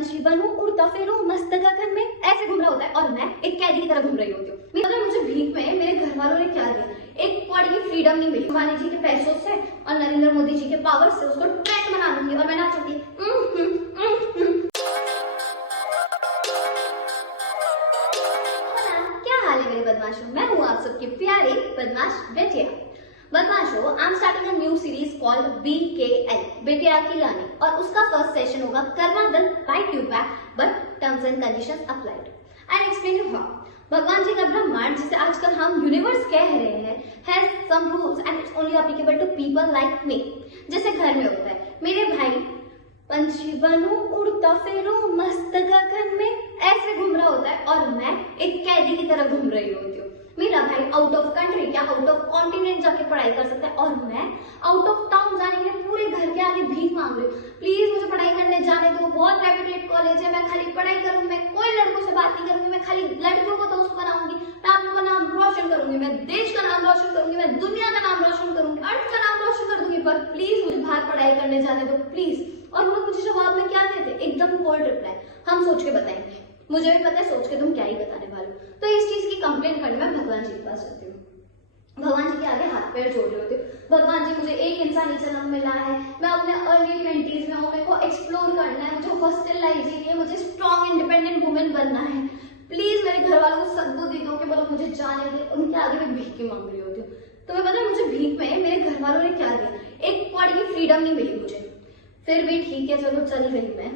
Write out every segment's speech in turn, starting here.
पंछी बनूं, उड़ता फिरूं मस्त गगन में, ऐसे घूम रहा होता है और मैं एक कैदी की तरह घूम रही होती हूँ। मतलब मुझे भीख में मेरे घर वालों ने क्या दिया, एक पॉइंट की फ्रीडम नहीं मिली। अंबानी जी के पैसों से और नरेंद्र मोदी जी के पावर से उसको ट्रैक बना दूंगी और मैं नाचूंगी। क्या हाल है मेरे बदमाशों, मैं हूँ आप सबकी प्यारी बदमाश बेटिया। बदमाशों, I am starting a new series called BKL, बेटिया की लर्निंग, और उसका फर्स्ट सेशन होगा कर्मा दल buy you back, but terms and conditions applied. I explain you how. भगवान जी का ब्रह्मांड, जिसे आजकल हम यूनिवर्स कह रहे हैं, has some rules and it's only applicable to people like me. जैसे घर में होता है, मेरे भाई पंछी बनूं, उड़ता फिरूं मस्त गगन में, ऐसे घूम रहा होता है और मैं एक कैदी की तरह घूम रही होती हूँ। मेरा भाई आउट ऑफ कंट्री या आउट ऑफ कॉन्टिनेंट जाके पढ़ाई कर सकता है और मैं आउट ऑफ टाउन जाने के लिए पूरे घर के आगे भीख मांग रही हूँ। प्लीज मुझे पढ़ाई करने जाने दो, बहुत रेप्यूटेड कॉलेज है, मैं खाली पढ़ाई करूंगी, मैं कोई लड़कों से बात नहीं करूंगी, मैं खाली लड़कियों को दोस्त बनाऊंगी, मैं आपका नाम रोशन करूंगी, मैं देश का नाम रोशन करूंगी, मैं दुनिया का नाम रोशन करूंगी, अर्थ का नाम रोशन कर दूंगी, पर प्लीज मुझे बाहर पढ़ाई करने जाने दो प्लीज। और वो मुझे जवाब में क्या देते, एकदम कोल्ड रिप्लाई, हम सोच के बताएंगे। मुझे भी पता है सोच के तुम क्या ही बताने वाले हो। तो इस चीज की कंप्लेंट करने में भगवान जी के पास जाती हूँ। भगवान जी के आगे हाथ पैर जोड़ रही होती हूँ। भगवान जी, मुझे एक इंसानी जन्म मिला है, मैं अपने अर्ली 20s में हूँ, मेरे को एक्सप्लोर करना है, मुझे हॉस्टल लाइफ जीनी है, मुझे स्ट्रॉन्ग इंडिपेंडेंट वुमेन बनना है। प्लीज मेरे घर वालों को सद्बुद्धि दो कि बोलो मुझे जाने दे। उनके आगे मैं भीख की मांग रही होती हूँ। तुम्हें पता है मुझे भीख में मेरे घर वालों ने क्या दिया, एक पॉइंट की फ्रीडम नहीं मिली मुझे। फिर भी ठीक है, चलो चल गई मैं।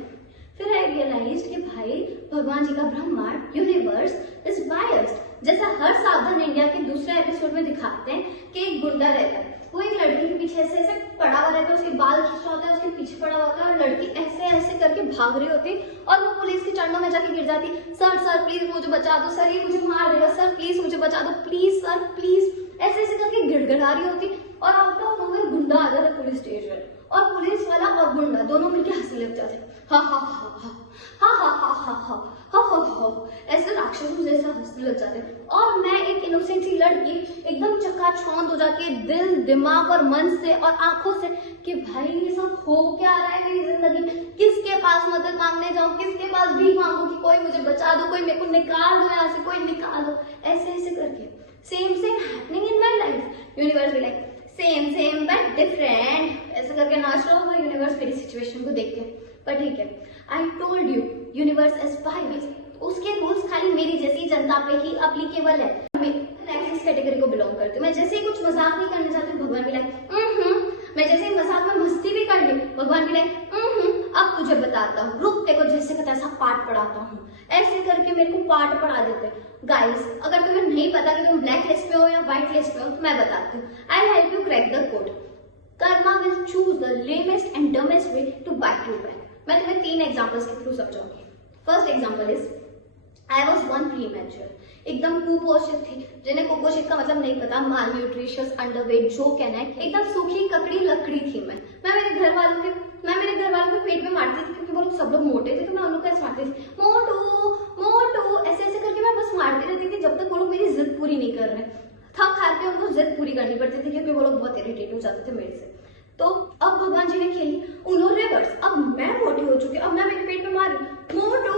फिर आई रियलाइज कि भाई भगवान जी का ब्रह्मांड यूनिवर्स इज बायस्ड। जैसा हर सावधान इंडिया के दूसरे एपिसोड में दिखाते हैं कि एक गुंडा रहता है, वो एक लड़की के पीछे ऐसे ऐसे पड़ा हुआ रहता है, उसके बाल खींच रहा होता है, उसके पीछे पड़ा हुआ होता है और लड़की ऐसे ऐसे करके भाग रही होती और वो पुलिस के चरणों में जाके गिर जाती। सर सर प्लीज मुझे बचा दो, सर ये मुझे मार देगा, सर प्लीज मुझे बचा दो, प्लीज सर प्लीज, ऐसे ऐसे करके गिड़गिड़ा रही होती। और आउट ऑफ नोवेयर गुंडा आ जाता है पुलिस स्टेशन और पुलिस वाला और गुंडा दोनों मिलके हंसने लग जाते हैं। हा हा हा हा हा हा हा हा हा हा हा हा, ऐसे राक्षसों जैसा हंसने लग जाते हैं। और मैं एक इनोसेंट सी लड़की एकदम चकाचौंध हो जाती है दिल दिमाग और मन से और आंखों से कि भाई ये सब हो क्या रहा है मेरी जिंदगी में। किसके पास मदद मांगने जाऊं, किसके पास भीख मांगू कि कोई मुझे बचा दो, कोई मेरे को निकाल दो यहाँ से, कोई निकाल दो। ऐसे ऐसे करके same same happening in my life. Universe भी like same same but different, ऐसे करके नाच रहा होगा यूनिवर्स मेरी सिचुएशन को देख के। पर ठीक है, I told you universe is biased, उसके रूल्स खाली मेरी जैसी जनता पे ही अप्लीकेबल है। मैं इस कैटेगरी को बिलोंग करती हूँ। मैं जैसे ही कुछ मजाक नहीं करने चाहती हूँ, भगवान भी लाइक मैं जैसे ही मजाक में मस्ती भी कर ली, भगवान भी लाइक अब तुझे बताता हूँ, रुक तेरे को जैसे का तैसा पाठ पढ़ाता हूँ। ऐसे करके मेरे को पाठ पढ़ा देते। गाइस, अगर तुम्हें नहीं पता कि तुम ब्लैक लिस्ट पे हो या व्हाइट लिस्ट पे हो तो मैं बताती हूँ। I help you crack the code. Karma will choose the lamest and dumbest way to buy you back. मैं तुम्हें 3 एग्जांपल्स के थ्रू समझाऊंगी। First example is I was one premature, एकदम कुपोषित थी। जिन्हें कुपोषित का मतलब नहीं पता, माल न्यूट्रिशियस, अंडरवेट, जो कहना है, एकदम सूखी ककड़ी लकड़ी थी मैं मेरे घर वालों के पेट में मारती थी क्योंकि वो लोग सब लोग मोटे थे, तो मैं उन लोग को ऐसे मारती थी, मोटू मोटू, ऐसे ऐसे करके मैं बस मारती रहती थी जब तक वो लोग मेरी जिद पूरी नहीं कर रहे। थक हार के उनको जिद पूरी करनी पड़ती थी क्योंकि वो लोग बहुत इरिटेट हो जाते थे मेरे से। तो अब भगवान जी ने खेली उन्होंने रिवर्स। अब मैं मोटी हो चुकी, अब मैं मेरे पेट में मार रही मोटू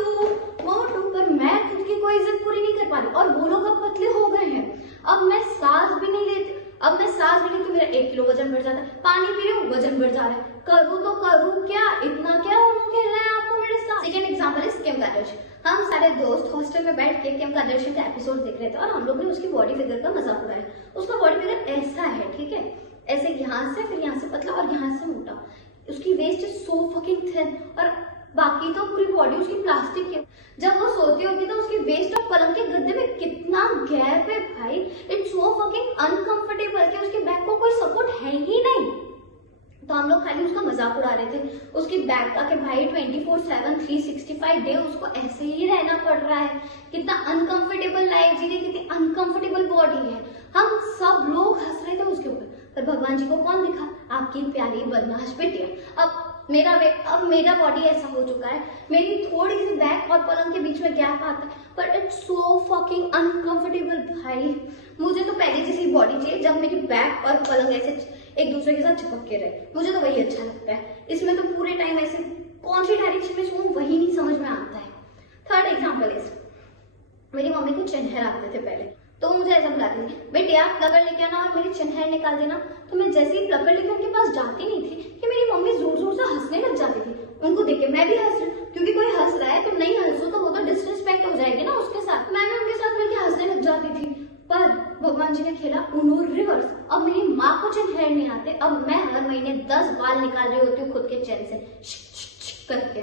मोटू, पर मैं खुद की कोई इज्जत पूरी नहीं कर पा रही और वो लोग अब पतले हो गए हैं। अब मैं सांस भी नहीं लेती, अब मैं सांस भी लेती तो मेरा 1 किलो वजन बढ़ जाता है। पानी पी रही हूँ, वजन बढ़ जा रहा है। करूँ तो करूँ क्या, इतना क्या उन्होंने खेल रहा है आपको मेरे साथ। Second example is Kim Kardashian. हम सारे दोस्त हॉस्टल में बैठ के किम कार्दाशियन का एपिसोड देख रहे थे और हम लोग ने उसकी बॉडी फिगर का मजाक उड़ाया। उसका बॉडी फिगर ऐसा है, ठीक है, ऐसे यहाँ से फिर यहाँ से पतला और यहाँ से मोटा। उसकी waist is so fucking thin और बाकी तो पूरी बॉडी उसकी प्लास्टिक है। जब वो सोती होगी तो उसकी वेस्ट और पलंग के गद्दे में कितना गैप है भाई। इट्स सो फकिंग अनकंफर्टेबल कि उसके बैक को कोई सपोर्ट है ही नहीं। तो हम लोग खाली उसका मजाक उड़ा रहे थे उसकी बैक का कि भाई 24/7 365 डे उसको ऐसे ही रहना पड़ रहा है। कितना अनकंफर्टेबल लाइफ जी रही, कितनी अनकंफर्टेबल बॉडी है। हम सब लोग हंस रहे थे उसके ऊपर, पर भगवान जी को कौन दिखा, आपकी प्यारी बदमाश बेटिया। अब मेरा बॉडी ऐसा हो चुका है, मेरी थोड़ी सी बैक और पलंग के बीच में गैप आता है, पर इट्स सो फकिंग अनकंफर्टेबल भाई। मुझे तो पहले जैसी बॉडी चाहिए जब मेरी बैक और पलंग ऐसे एक दूसरे के साथ चिपक के रहे, मुझे तो वही अच्छा लगता है। इसमें तो पूरे टाइम ऐसे कौन सी डायरेक्शन में सोऊं वही नहीं समझ में एग्जाम्पल इज, मेरी मम्मी को चिन्हर आते थे पहले, तो वो मुझे ऐसा बुलाती थी, बेटिया प्लकर लेके आना और मेरी चिन्हर निकाल देना। तो मैं जैसे ही प्लकर लेके उनके पास जाती नहीं थी कि मेरी मम्मी जोर जोर से हंसने लग जाती थी। उनको देख के मैं भी हंस रही, क्योंकि कोई हंस रहा है तो नहीं हंसो तो वो तो डिसरिस्पेक्ट हो जाएगी ना उसके साथ। मैं भी उनके साथ मिलकर हंसने लग जाती थी। पर भगवान जी ने खेला उनो रिवर्स। अब मेरी माँ को चिन्हर नहीं आते, अब मैं हर महीने 10 बाल निकाल रही होती हूँ खुद के चैन से शिक शिक शिक करके।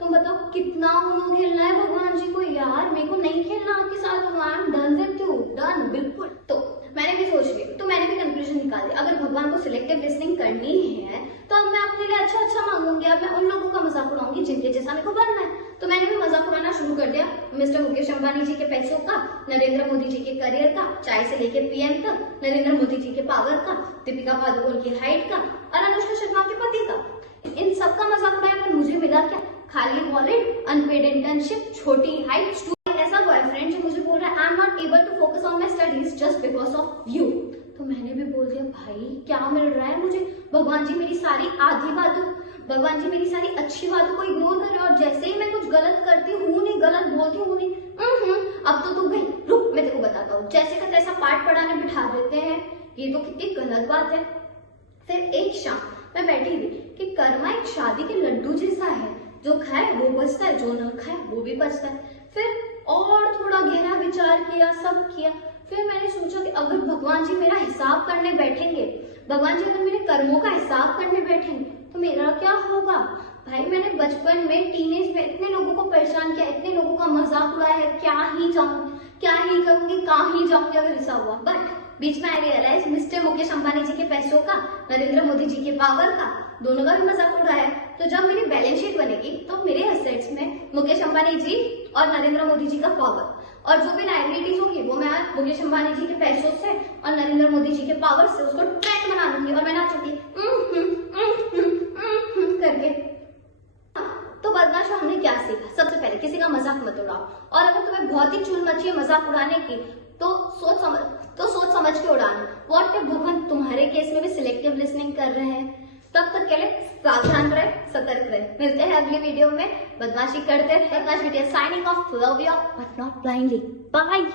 तुम बताओ कितना उनो खेलना है भगवान जी को यार, मेरे को नहीं खेलना आपके साथ भगवान, डन विद यू, डन बिल्कुल। तो मैंने भी सोच लिया, तो मैंने भी कंक्लूजन निकाल दिया, अगर भगवान को सिलेक्टिव लिसनिंग करनी है तो अब मैं अपने लिए अच्छा अच्छा मांगूंगी। अब मैं उन लोगों का मजाक उड़ाऊंगी जिनके जैसा मेरे को बनना है। तो मैंने भी मजाक उड़ाना शुरू कर दिया मिस्टर मुकेश अंबानी जी के पैसों का, नरेंद्र मोदी जी के करियर का, चाय से लेके पीएम तक, नरेंद्र मोदी जी के पावर का, दीपिका पादुकोण की हाइट का और अनुष्का शर्मा के पति का। इन सबका मजाक उड़ाया पर मुझे मिला क्या? खाली वॉलेट, अनपेड इंटर्नशिप, छोटी हाइट, ऐसा बॉयफ्रेंड जो मुझे बोल रहा है I am not able to focus on my studies just because of you. तो मैंने भी बोल दिया भाई क्या मिल रहा है मुझे? भगवान जी मेरी सारी आधी बातों, भगवान जी मेरी सारी अच्छी बातों को इग्नोर कर रहे हैं और जैसे ही मैं कुछ गलत करती हूँ नहीं, गलत बोलती हूँ नहीं, अब तो तू गई, रुक मैं तेको बताता हूँ। जैसे का तैसा पाठ पढ़ाने बिठा देते हैं, ये तो कितनी गलत बात है। फिर एक शाम मैं बैठी थी कि कर्मा एक शादी के लड्डू जैसा है, जो खाए वो बचता है, जो न खाए वो भी बचता है। फिर और थोड़ा गहरा विचार किया, सब किया। फिर मैंने सोचा कि अगर भगवान जी मेरा हिसाब करने बैठेंगे, भगवान जी अगर मेरे कर्मों का हिसाब करने बैठेंगे तो मेरा क्या होगा? भाई मैंने बचपन में, टीनेज में इतने लोगों को परेशान किया, इतने लोगों का मजाक उड़ाया है, क्या ही जाऊंगी, क्या ही करूंगी, कहाँ ही जाऊंगी अगर ऐसा हुआ। बट बीच में आई रियलाइज मिस्टर मुकेश अंबानी जी के पैसों का, नरेंद्र मोदी जी के पावर का, दोनों का भी मजाक उड़ाया है। तो जब मेरी बैलेंस शीट बनेगी तो मेरे एसेट्स में मुकेश अंबानी जी और नरेंद्र मोदी जी का पावर, और जो भी लाइबिलिटीज होगी वो मैं मुकेश अंबानी जी के पैसों से और नरेंद्र मोदी जी के पावर से उसको ट्रैक बना दूंगी और मैं नाचूंगी करके। तो बदमाशों हमने क्या सीखा? सबसे पहले किसी का मजाक मत उड़ाओ, और अगर तुम्हें बहुत ही चुल मची है मजाक उड़ाने की तो सोच समझ के उड़ाना। व्हाट इफ भगवान तुम्हारे केस में भी सिलेक्टिव लिसनिंग कर रहे हैं? तब तक के लिए सावधान रहे, सतर्क रहे। मिलते हैं अगली वीडियो में, बदमाशी करते रहे। बदमाश video signing off, love you but not blindly, bye.